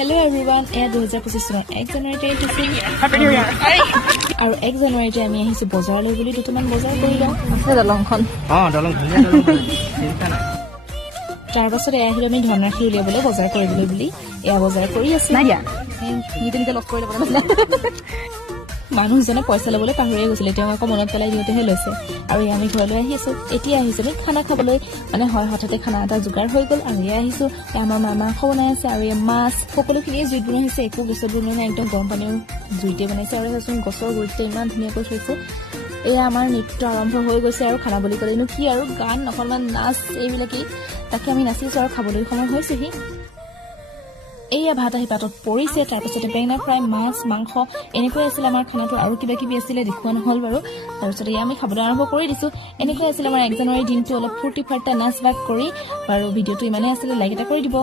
Hello everyone, এয়া 2025 চনৰ 1 জানুৱাৰীতে আহিছিল আৰু 1 জানুৱাৰীতে আমি আহিছো বজাৰলৈ বুলি দুটামান বজাৰ কৰিলো আছে দলংখন দলং ধুনীয়া দলং চিন্তা নাই তাৰ পাছতে আহিলো আমি ধনৰাশি উলিয়াবলৈ বজাৰ কৰিবলৈ বুলি এয়া বজাৰ কৰি আছে নাই দিয়া নিতিনকে লগ কৰি ল'ব না মানুহজনে পইচা ল'বলৈ পাহৰিয়ে গৈছিলে তেওঁ আকৌ মনত পেলাই দিওঁতেহে লৈছে আৰু আমি ঘৰলৈ আহিছো এতিয়া আহিছো আমি খানা খাবলৈ মানে হয় হঠাতে খানা এটা যোগাৰ হৈ গ'ল আৰু এয়া আহিছো আমাৰ মাংস বনাই আছে আৰু মাছ সকলোখিনিয়ে জুইত বনাইছে একো গেছত বনোৱা নাই একদম গৰম পানীও জুইতে বনাইছে আৰু চাচোন গছৰ গুৰিটো ইমান ধুনীয়াকৈ থৈছে এয়া আমাৰ নৃত্য আৰম্ভ হৈ গৈছে আৰু খানা বুলি ক'লেনো কি আৰু গান অকণমান নাচ এইবিলাকেই তাকে আমি নাচিছো আৰু খাবলৈ সময় হৈছেহি এয়া ভাত আহি পাতত পৰিছে তাৰপিছতে বেঙেনা ফ্ৰাই মাছ মাংস এনেকৈ আছিল আমাৰ খানাটো আৰু কিবা কিবি আছিলে দেখুওৱা নহ'ল বাৰু তাৰপিছতে আমি খাবলৈ আৰম্ভ কৰি দিছো এনেকৈ আছিল আমাৰ 1 জানুৱাৰী দিনটো অলপ ফূৰ্তি ফাৰ্তা নাচ বাগ কৰি বাৰু ভিডিঅ'টো ইমানেই আছিলে লাইক এটা কৰি দিব